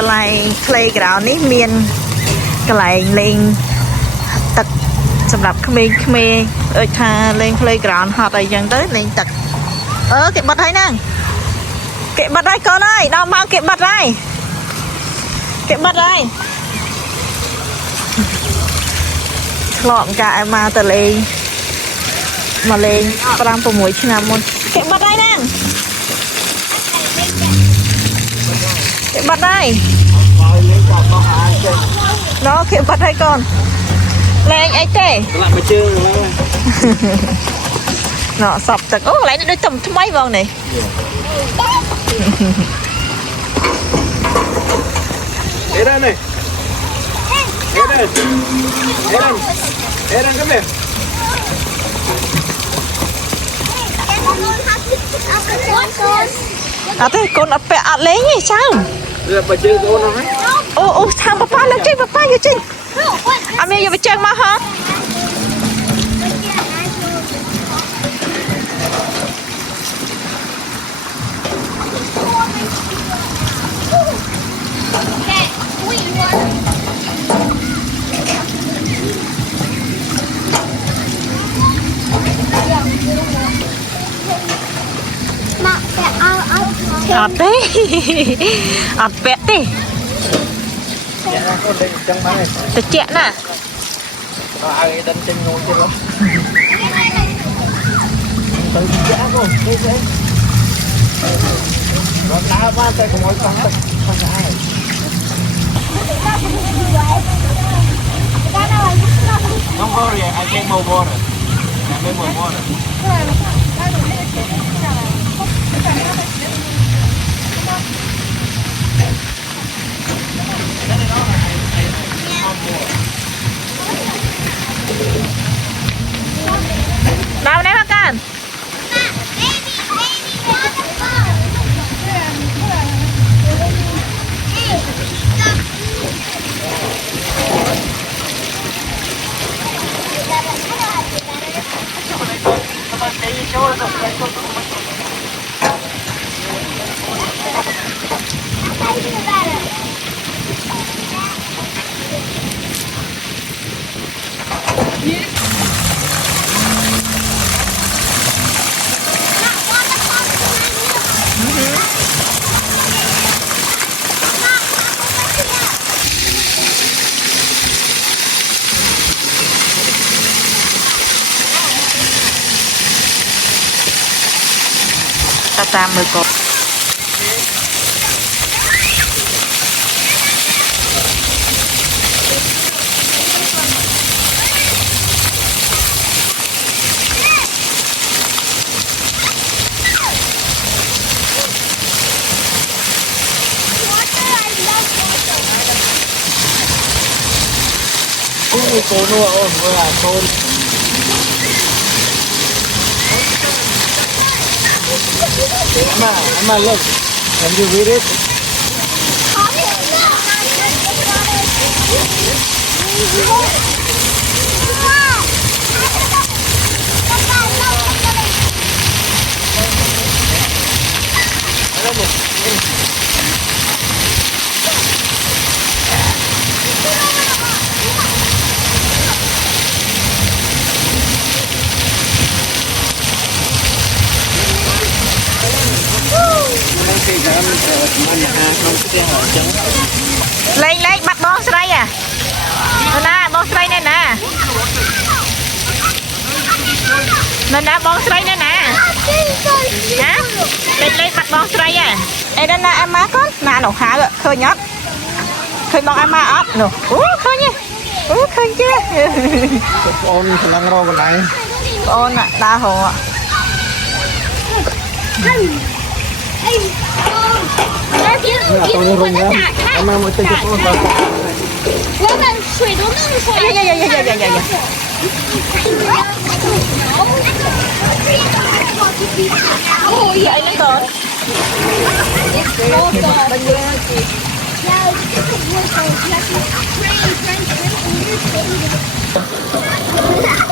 cái này playground ní miền cái này lên tật sầm đập khmer ở tha lên playground họ tại dần tới lên tật cái bật hay nè cái bật đây con ơi đâu mau cái bật đây lọm cả mà từ lên mà lên đang phụ mũi chừng nào muốn cái bật đây nè cái bật đây đó cái bật đây con lên ấy tê nó sập tật lại nó tầm mấy vòng này Eren này Eren come here thế con ấp bẹ lấy nhỉ sao bà chơi con nó ô thằng papa lên chơi papa vô chơi anh bây giờ phải chơi mà hả Ate teh. Tercek nak. Ai dan chân ngồi trên đó. Từ chả không, đi đi. Rồi đá ba tay của mỗi con không ai. Don't worry, I take more water. I take more water. Đâu đấy con ta mới có Cô nuôi ổn với là con Amma, look. Can you read it? lên bắt bóng sấy à nè bóng sấy này nè bóng sấy này nè hả lên bắt bóng sấy à đây đây là em má con nè nổ há rồi khơi nhót khơi bóng em má ấp nổ khơi nha khơi chưa Ôn lăng rô cái này ôn ạ đa hồ ạ tôi đi rung ra em mang một tay cho con vào 我把水都弄出来。呀！哦， vậy nó còn Yeah,